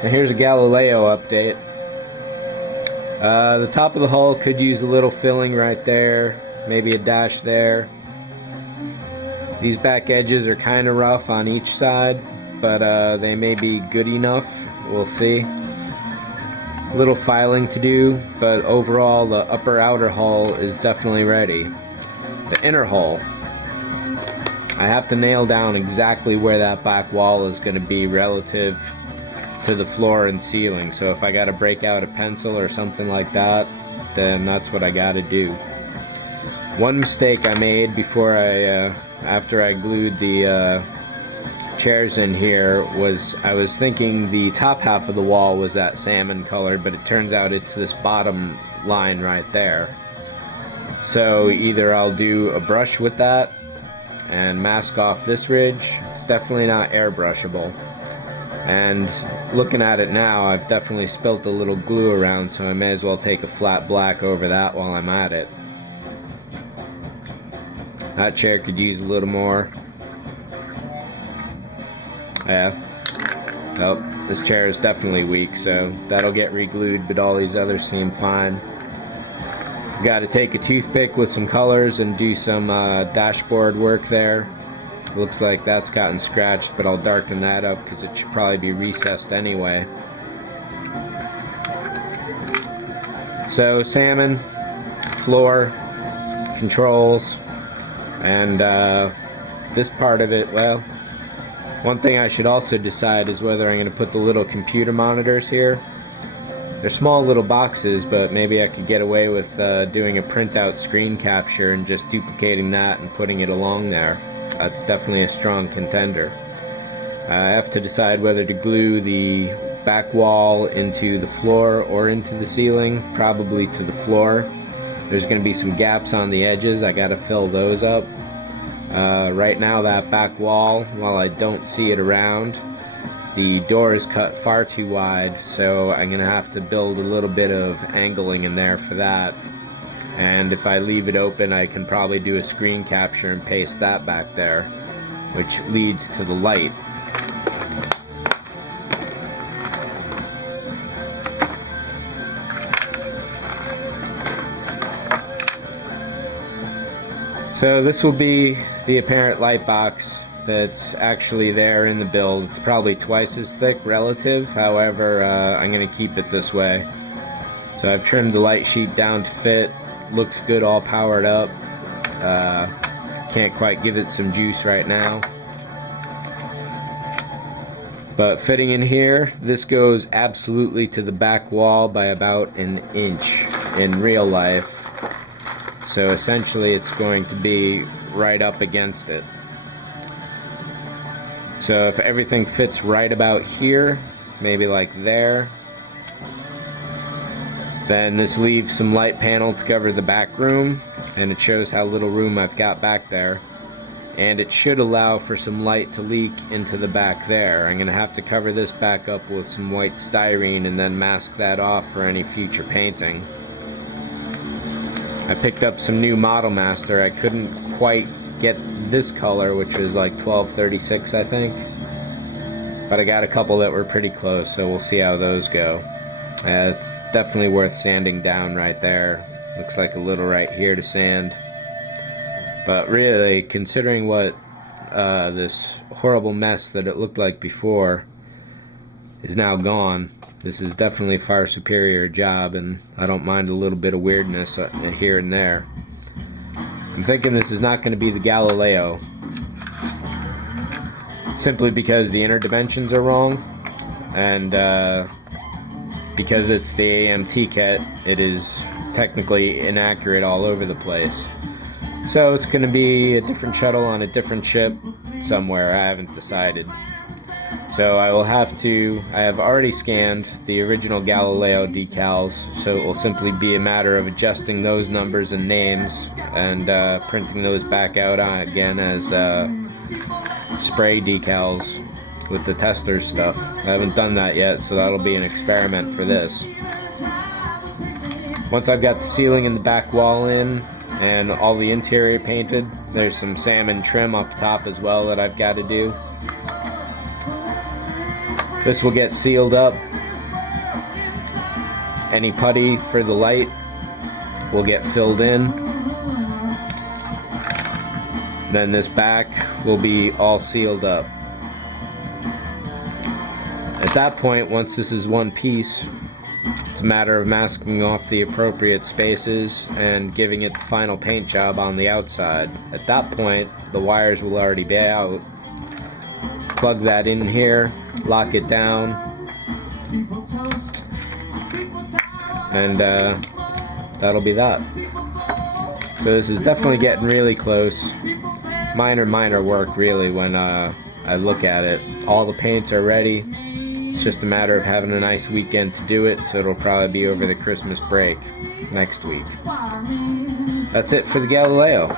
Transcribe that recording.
And here's a Galileo update. The top of the hull could use a little filling right there, maybe a dash there. These back edges are kind of rough on each side, but they may be good enough. We'll see. A little filing to do, but overall the upper outer hull is definitely ready. The inner hull, I have to nail down exactly where that back wall is going to be relative to the floor and ceiling. So if I got to break out a pencil or something like that, then that's what I got to do. One mistake I made before after I glued the chairs in here was I was thinking the top half of the wall was that salmon color, but it turns out it's this bottom line right there. So either I'll do a brush with that and mask off this ridge. It's definitely not airbrushable. And looking at it now, I've definitely spilt a little glue around, so I may as well take a flat black over that while I'm at it. That chair could use a little more. Yeah. Nope, this chair is definitely weak, so that'll get re-glued, but all these others seem fine. Got to take a toothpick with some colors and do some dashboard work there. Looks like that's gotten scratched, but I'll darken that up because it should probably be recessed anyway. So salmon, floor, controls, and this part of it, well, one thing I should also decide is whether I'm going to put the little computer monitors here. They're small little boxes, but maybe I could get away with doing a printout screen capture and just duplicating that and putting it along there. That's definitely a strong contender. I have to decide whether to glue the back wall into the floor or into the ceiling, probably to the floor. There's going to be some gaps on the edges, I got to fill those up. Right now that back wall, while I don't see it around, the door is cut far too wide, so I'm going to have to build a little bit of angling in there for that. And if I leave it open, I can probably do a screen capture and paste that back there, which leads to the light. So this will be the apparent light box that's actually there in the build. It's probably twice as thick relative, however I'm going to keep it this way. So I've trimmed the light sheet down to fit. Looks good all powered up. Can't quite give it some juice right now. But fitting in here, this goes absolutely to the back wall by about an inch in real life. So essentially it's going to be right up against it. So if everything fits right about here, maybe like there, then this leaves some light panel to cover the back room, and it shows how little room I've got back there. And it should allow for some light to leak into the back there. I'm going to have to cover this back up with some white styrene and then mask that off for any future painting. I picked up some new Model Master. I couldn't quite get this color, which was like 1236 I think. But I got a couple that were pretty close, so we'll see how those go. It's definitely worth sanding down right there. Looks like a little right here to sand. But really, considering what this horrible mess that it looked like before is now gone, this is definitely a far superior job, and I don't mind a little bit of weirdness here and there. I'm thinking this is not going to be the Galileo, simply because the inner dimensions are wrong, and because it's the AMT kit, it is technically inaccurate all over the place. So it's going to be a different shuttle on a different ship somewhere. I haven't decided. So I will have to, I have already scanned the original Galileo decals, so it will simply be a matter of adjusting those numbers and names and printing those back out again as spray decals with the tester stuff. I haven't done that yet, so that'll be an experiment for this. Once I've got the ceiling and the back wall in and all the interior painted, there's some salmon trim up top as well that I've got to do. This will get sealed up Any putty for the light will get filled in. Then this back will be all sealed up. At that point, once this is one piece, it's a matter of masking off the appropriate spaces and giving it the final paint job on the outside. At that point, the wires will already be out. Plug that in here, lock it down, and that'll be that. So this is definitely getting really close. Minor work really when I look at it. All the paints are ready. It's just a matter of having a nice weekend to do it, so it'll probably be over the Christmas break next week. That's it for the Galileo.